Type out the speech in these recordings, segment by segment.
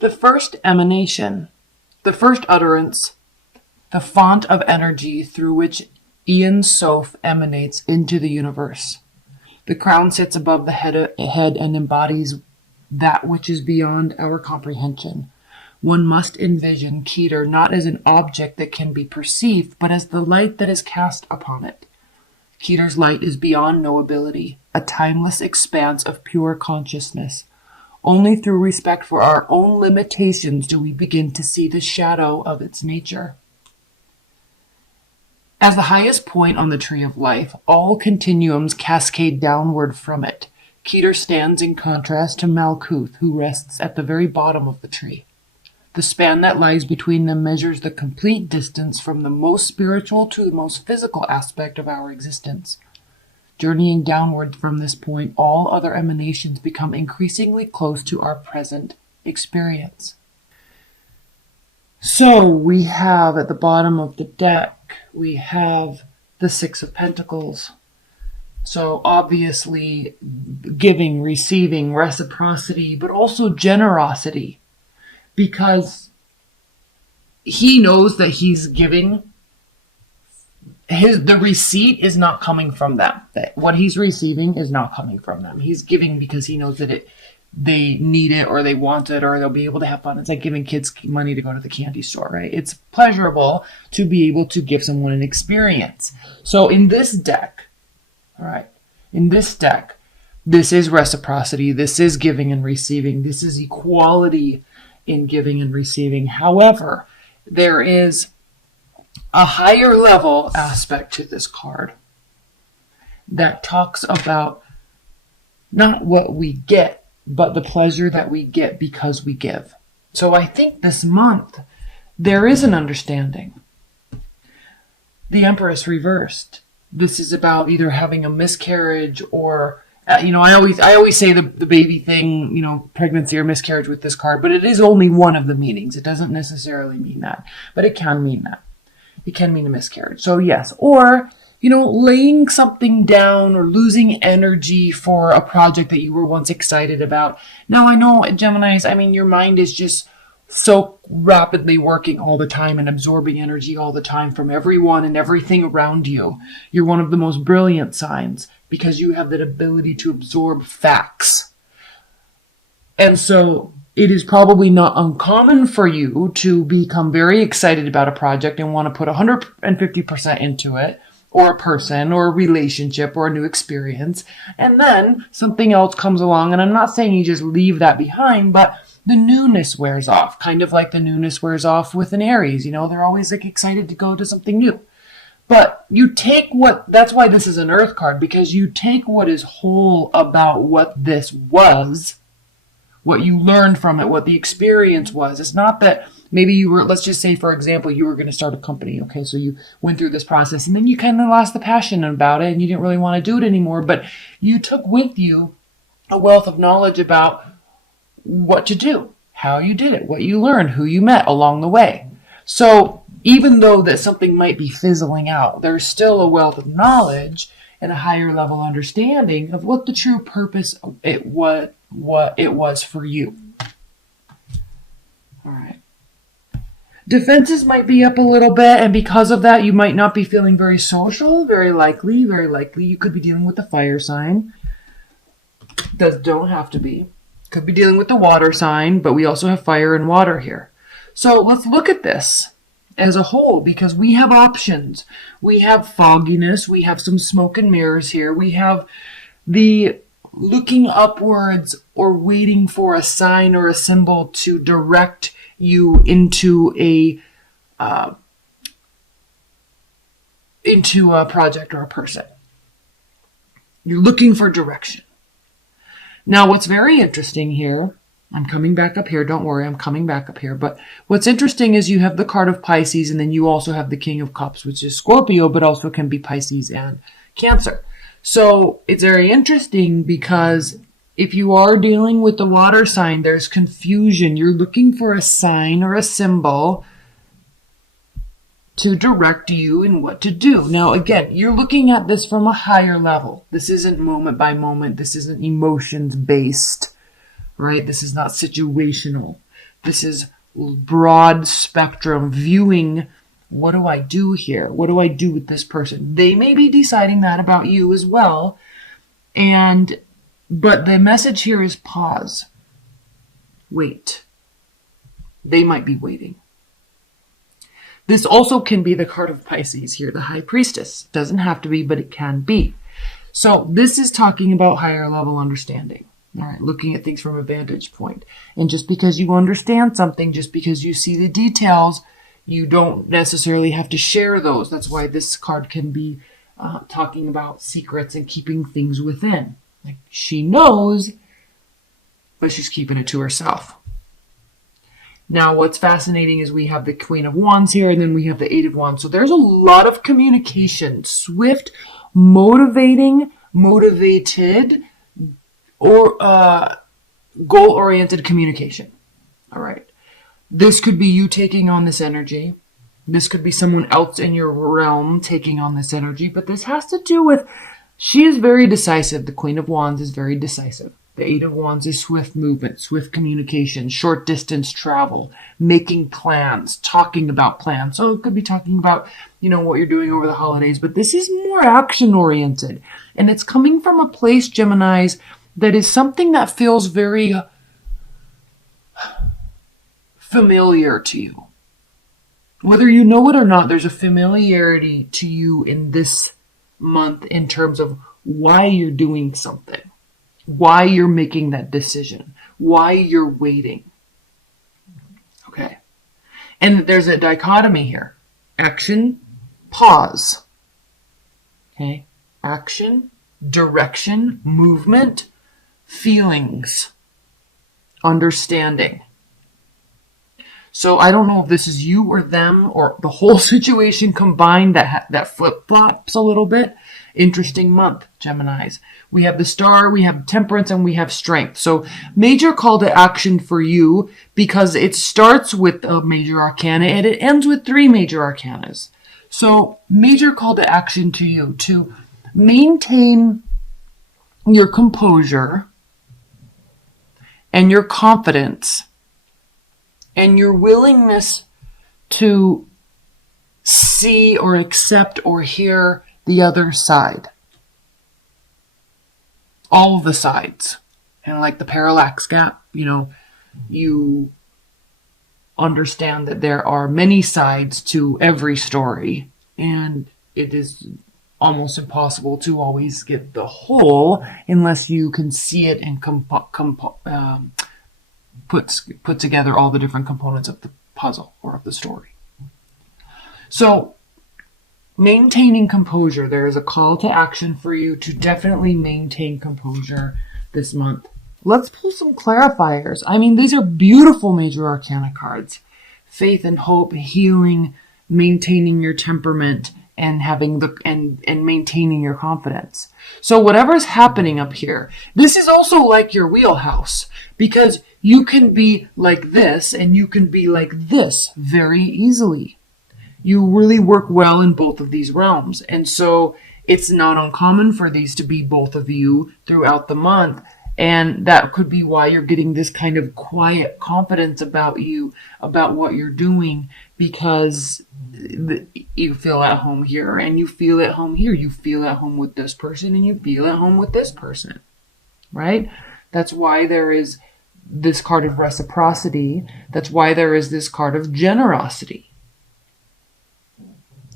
The first emanation, the first utterance, the font of energy through which Ian Soph emanates into the universe. The crown sits above the head and embodies that which is beyond our comprehension. One must envision Keter not as an object that can be perceived, but as the light that is cast upon it. Keter's light is beyond knowability, a timeless expanse of pure consciousness. Only through respect for our own limitations do we begin to see the shadow of its nature. As the highest point on the tree of life, all continuums cascade downward from it. Keter stands in contrast to Malkuth, who rests at the very bottom of the tree. The span that lies between them measures the complete distance from the most spiritual to the most physical aspect of our existence. Journeying downward from this point, all other emanations become increasingly close to our present experience. So we have at the bottom of the deck, we have the Six of Pentacles. So obviously giving, receiving, reciprocity, but also generosity. Because he knows that he's giving. The receipt is not coming from them. That what he's receiving is not coming from them. He's giving because he knows that they need it or they want it or they'll be able to have fun. It's like giving kids money to go to the candy store, right? It's pleasurable to be able to give someone an experience. So in this deck, all right, this is reciprocity. This is giving and receiving. This is equality in giving and receiving. However, there is a higher level aspect to this card that talks about not what we get, but the pleasure that we get because we give. So I think this month there is an understanding. The Empress reversed. This is about either having a miscarriage or I always say the baby thing, pregnancy or miscarriage with this card, but it is only one of the meanings. It doesn't necessarily mean that, but it can mean that. It can mean a miscarriage. So yes, or, laying something down or losing energy for a project that you were once excited about. Now I know, Geminis, your mind is just so rapidly working all the time and absorbing energy all the time from everyone and everything around you. You're one of the most brilliant signs because you have that ability to absorb facts. And so it is probably not uncommon for you to become very excited about a project and want to put 150% into it, or a person, or a relationship, or a new experience. And then something else comes along, and I'm not saying you just leave that behind, but the newness wears off, kind of like the newness wears off with an Aries. They're always excited to go to something new. But you take that's why this is an Earth card, because you take what is whole about what this was, what you learned from it, what the experience was. It's not that maybe let's just say, for example, you were going to start a company. Okay, so you went through this process and then you kind of lost the passion about it and you didn't really want to do it anymore, but you took with you a wealth of knowledge about what to do, how you did it, what you learned, who you met along the way. So even though that something might be fizzling out, there's still a wealth of knowledge and a higher level understanding of what the true purpose what it was for you. All right. Defenses might be up a little bit, and because of that, you might not be feeling very social. Very likely, you could be dealing with the fire sign. Don't have to be. Could be dealing with the water sign, but we also have fire and water here. So let's look at this as a whole, because we have options. We have fogginess. We have some smoke and mirrors here. We have the looking upwards or waiting for a sign or a symbol to direct you into a project or a person. You're looking for direction. Now, what's very interesting here, I'm coming back up here. Don't worry, I'm coming back up here. But what's interesting is you have the card of Pisces, and then you also have the King of Cups, which is Scorpio, but also can be Pisces and Cancer. So it's very interesting because if you are dealing with the water sign, there's confusion. You're looking for a sign or a symbol to direct you in what to do. Now, again, you're looking at this from a higher level. This isn't moment by moment. This isn't emotions based, right? This is not situational. This is broad spectrum viewing. What do I do here? What do I do with this person? They may be deciding that about you as well. But the message here is pause. Wait. They might be waiting. This also can be the card of Pisces here, the High Priestess. Doesn't have to be, but it can be. So this is talking about higher level understanding. All right, looking at things from a vantage point. And just because you understand something, just because you see the details, you don't necessarily have to share those. That's why this card can be talking about secrets and keeping things within. Like she knows, but she's keeping it to herself. Now, what's fascinating is we have the Queen of Wands here, and then we have the Eight of Wands. So there's a lot of communication, swift, motivated, or goal-oriented communication. All right. This could be you taking on this energy. This could be someone else in your realm taking on this energy. But this has to do with, she is very decisive. The Queen of Wands is very decisive. The Eight of Wands is swift movement, swift communication, short distance travel, making plans, talking about plans. So it could be talking about, what you're doing over the holidays. But this is more action-oriented. And it's coming from a place, Geminis, that is something that feels very familiar to you. Whether you know it or not, there's a familiarity to you in this month in terms of why you're doing something, why you're making that decision, why you're waiting. Okay. And there's a dichotomy here. Action, pause. Okay. Action, direction, movement, feelings, understanding. So I don't know if this is you or them or the whole situation combined that flip-flops a little bit. Interesting month, Geminis. We have the Star, we have Temperance, and we have Strength. So major call to action for you because it starts with a major arcana and it ends with 3 major arcanas. So major call to action to you to maintain your composure and your confidence and your willingness to see or accept or hear the other side. All of the sides. And like the parallax gap, you understand that there are many sides to every story. And it is almost impossible to always get the whole unless you can see it and put together all the different components of the puzzle or of the story. So maintaining composure, there is a call to action for you to definitely maintain composure this month. Let's pull some clarifiers. These are beautiful major arcana cards. Faith and hope, healing, maintaining your temperament, and having and maintaining your confidence. So whatever's happening up here, this is also like your wheelhouse, because you can be like this and you can be like this very easily. You really work well in both of these realms. And so it's not uncommon for these to be both of you throughout the month. And that could be why you're getting this kind of quiet confidence about you, about what you're doing, because you feel at home here and you feel at home here. You feel at home with this person and you feel at home with this person, right? That's why there is this card of reciprocity. That's why there is this card of generosity.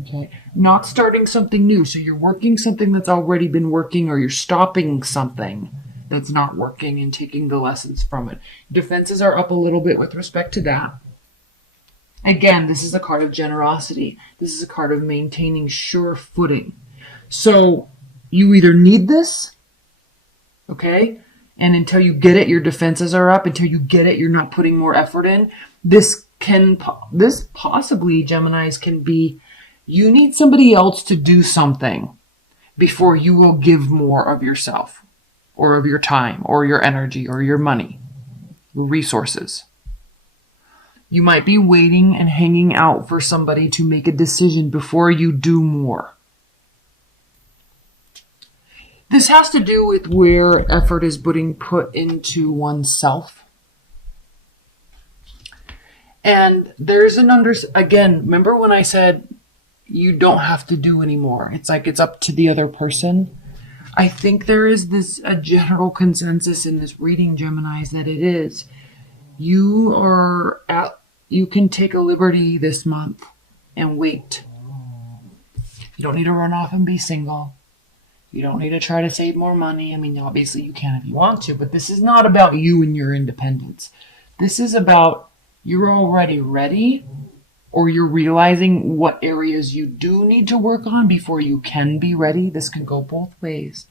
Okay, not starting something new. So you're working something that's already been working, or you're stopping something that's not working and taking the lessons from it. Defenses are up a little bit with respect to that. Again, this is a card of generosity. This is a card of maintaining sure footing. So you either need this, okay, and until you get it, your defenses are up. Until you get it, you're not putting more effort in. This possibly, Geminis, can be you need somebody else to do something before you will give more of yourself or of your time or your energy or your money, resources. You might be waiting and hanging out for somebody to make a decision before you do more. This has to do with where effort is being put into oneself. And there's again, remember when I said you don't have to do anymore? It's like it's up to the other person. I think there is a general consensus in this reading, Geminis, that it is. You can take a liberty this month and wait. You don't need to run off and be single. You don't need to try to save more money. I mean, obviously you can if you want to, but this is not about you and your independence. This is about you're already ready, or you're realizing what areas you do need to work on before you can be ready. This can go both ways.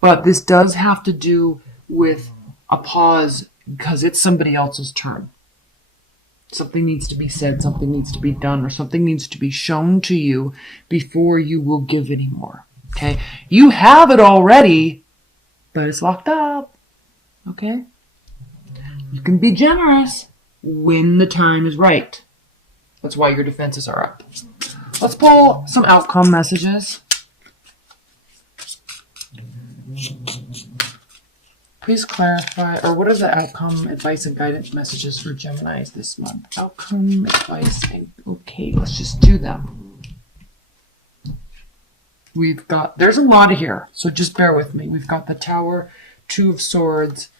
But this does have to do with a pause because it's somebody else's turn. Something needs to be said, something needs to be done, or something needs to be shown to you before you will give anymore. Okay? You have it already, but it's locked up. Okay? You can be generous when the time is right. That's why your defenses are up. Let's pull some outcome messages. Please clarify, or what are the outcome, advice, and guidance messages for Geminis this month? Outcome, advice, and okay, let's just do them. There's a lot here, so just bear with me. We've got the Tower, Two of Swords.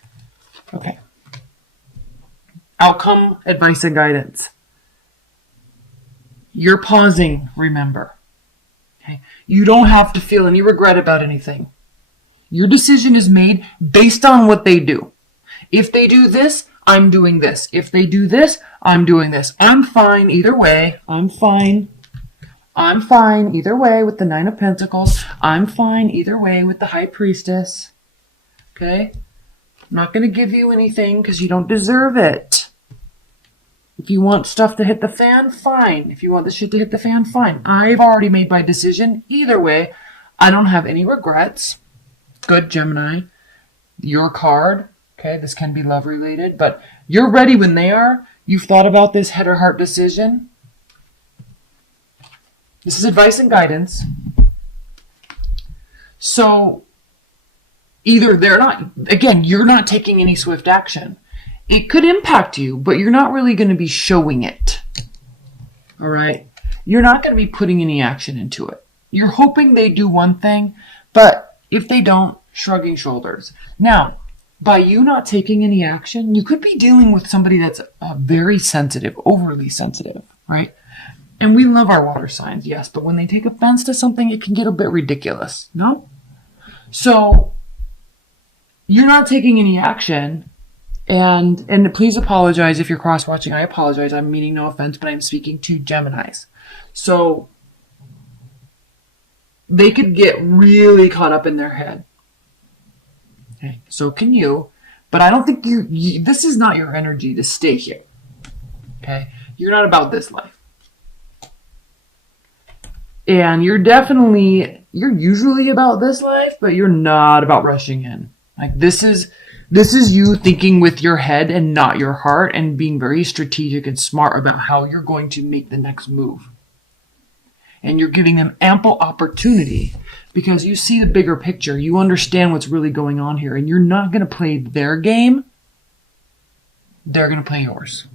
Okay. Outcome, advice, and guidance. You're pausing, remember. Okay? You don't have to feel any regret about anything. Your decision is made based on what they do. If they do this, I'm doing this. If they do this, I'm doing this. I'm fine either way. I'm fine either way with the Nine of Pentacles. I'm fine either way with the High Priestess. Okay? I'm not going to give you anything because you don't deserve it. If you want stuff to hit the fan, fine. If you want the shit to hit the fan, fine. I've already made my decision. Either way, I don't have any regrets. Good, Gemini. Your card. Okay, this can be love related, but you're ready when they are. You've thought about this head or heart decision. This is advice and guidance. So either they're not, again, you're not taking any swift action. It could impact you, but you're not really going to be showing it. All right? You're not going to be putting any action into it. You're hoping they do one thing, but if they don't, shrugging shoulders. Now, by you not taking any action, you could be dealing with somebody that's very sensitive, overly sensitive, right? And we love our water signs, yes, but when they take offense to something, it can get a bit ridiculous, no? So, you're not taking any action. And please apologize if you're cross-watching. I apologize. I'm meaning no offense, but I'm speaking to Geminis. So they could get really caught up in their head. Okay, so can you. But I don't think this is not your energy to stay here. Okay? You're not about this life. And you're usually about this life, but you're not about rushing in. Like this is you thinking with your head and not your heart and being very strategic and smart about how you're going to make the next move. And you're giving them ample opportunity because you see the bigger picture. You understand what's really going on here and you're not going to play their game. They're going to play yours.